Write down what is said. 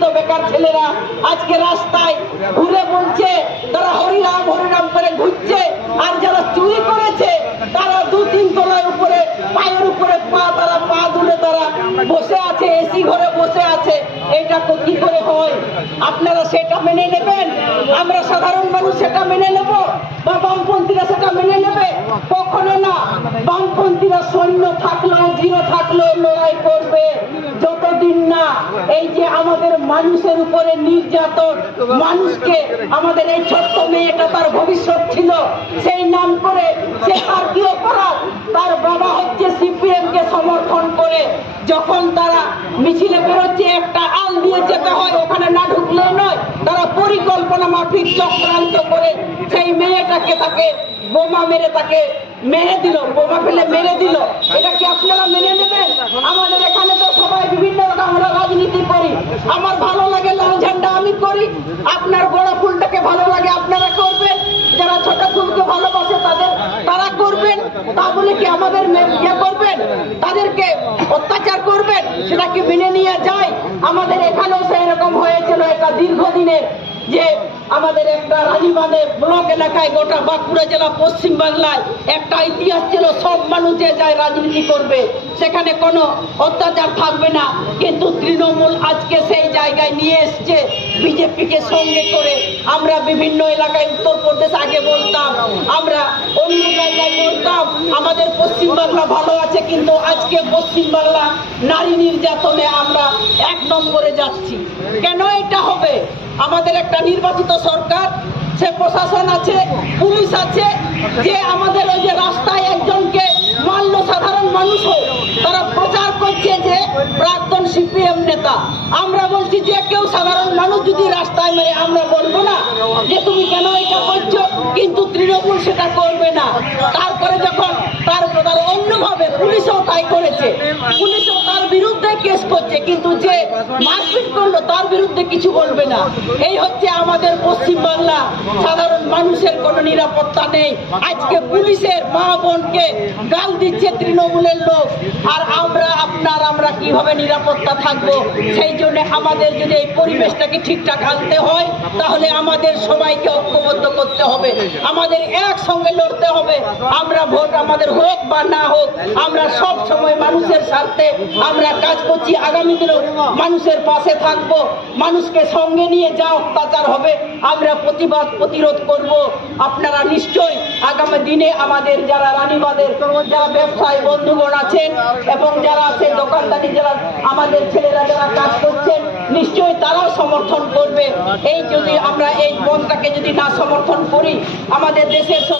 শিক্ষিত বেকার ছেলেরা আজকে রাস্তায় ঘুরে বলছে তারা হরিরাম হরিরাম করে ঘুরছে আর যারা চুরি করেছে তারা দু তিন তলায় উপরে পায়ের উপরে পা তারা পা দুলে তারা বসে আছে এসি ঘরে বসে আছে এটা কি করে হয়? আপনারা সেটা মেনে নেবেন? আমরা সাধারণ মানুষ সেটা মেনে নেব? বা বামপন্থীরা সেটা মেনে নেবে? কখনো না। বামপন্থীরা সৈন্য থাকলেও, জিরো থাকলেও লড়াই করবে। যতদিন না এই যে আমাদের মানুষের উপরে নির্যাতন, মানুষকে আমাদের এই ছোট্ট মেয়েটা তার ভবিষ্যৎ ছিল, সেই নাম করে সে আর কি অপরাধ? তার বাবা হচ্ছে সিপিএম কে সমর্থন করে, যখন তারা মিছিলে বেরোচ্ছে, একটা আল দিয়ে যেতে হয়, ওখানে না ঢুকলে নয়, তারা পরিকল্পনা মাফিক চক্রান্ত করে সেই মেয়েটাকে তাকে বোমা মেরে তাকে মেরে দিল, বোমা ফেলে মেরে দিল। এটা কি আপনারা মেনে নেবেন? আমাদের এখানে তো সবাই বিভিন্ন আমরা রাজনীতি করি। আমার ভালো লাগে লাল ঝান্ডা আমি করি। আপনার বড় ফুলটাকে ভালো লাগে, আপনারা করবেন। যারা ছোট ফুলকে ভালোবাসে তাদের, তারা করবেন। তা বলে কি আমাদের ইয়ে করবেন? তাদেরকে অত্যাচার করবেন সেটা কি মেনে নিয়ে যায়। আমাদের এখানেও সেই হয়েছিল একটা দীর্ঘদিনের যে আমাদের একটা রানীবাঁধের ব্লক এলাকায় গোটা বাঁকুড়া জেলা, পশ্চিম বাংলায় একটা ইতিহাস ছিল, সব মানুষ যায় রাজনীতি করবে, সেখানে কোনো অত্যাচার থাকবে না। কিন্তু তৃণমূল আজকে সেই জায়গায় নিয়ে এসছে, বিজেপিকে সঙ্গে করে আমরা বিভিন্ন এলাকায় উত্তরপ্রদেশ আগে বলতাম। আমরা অন্য জায়গায় বলতাম, আমাদের পশ্চিম বাংলা ভালো আছে, কিন্তু আজকে পশ্চিম বাংলা নারী নির্যাতনে আমরা এক নম্বরে যাচ্ছি। কেন এটা হবে? আমাদের একটা নির্বাচিত সরকার, সে প্রশাসন আছে, পুলিশ আছে, যে আমাদের ওই যে রাস্তায় একজনকে মানল সাধারণ মানুষ হোক তারা প্রচার করছে যে প্রাক্তন সিপিএম নেতা। আমরা বলছি যে কেউ সাধারণ মানুষ যদি রাস্তায় মেরে, আমরা তারপরে যখন তার তার অন্যভাবে পুলিশও তাই করেছে, পুলিশও তার বিরুদ্ধে কেস করছে, কিন্তু যে মারপিট করল তার বিরুদ্ধে কিছু বলবে না। এই হচ্ছে আমাদের পশ্চিম বাংলা সাধারণ মানুষের কোনো নিরাপত্তা নেই। আজকে পুলিশের মা বোনকে গাল দিচ্ছে তৃণমূলের লোক, আর আমরা আপনার আমরা কীভাবে নিরাপত্তা থাকব? সেই জন্য আমাদের যদি এই পরিবেশটাকে ঠিকঠাক আনতে হয়, তাহলে আমাদের সবাইকে ঐক্যবদ্ধ করতে হবে। আমাদের একসঙ্গে লড়তে হবে। আমরা ভোট আমাদের হোক বা না হোক, আমরা সব সময় মানুষের স্বার্থে আমরা কাজ করছি। আগামী দিনেও মানুষের পাশে থাকব। মানুষকে সঙ্গে নিয়ে যা অত্যাচার হবে, আমরা প্রতিবাদ প্রতিরোধ করব। আপনারা নিশ্চয়ই আগামী দিনে আমাদের যারা রানীবাদের যারা ব্যবসায়ী বন্ধুগণ আছেন এবং যারা আছে দোকানদারি যারা আমাদের ছেলেরা যারা কাজ করছেন, নিশ্চয়ই তারাও সমর্থন করবে। এই যদি আমরা এই বনটাকে যদি না সমর্থন করি, আমাদের দেশের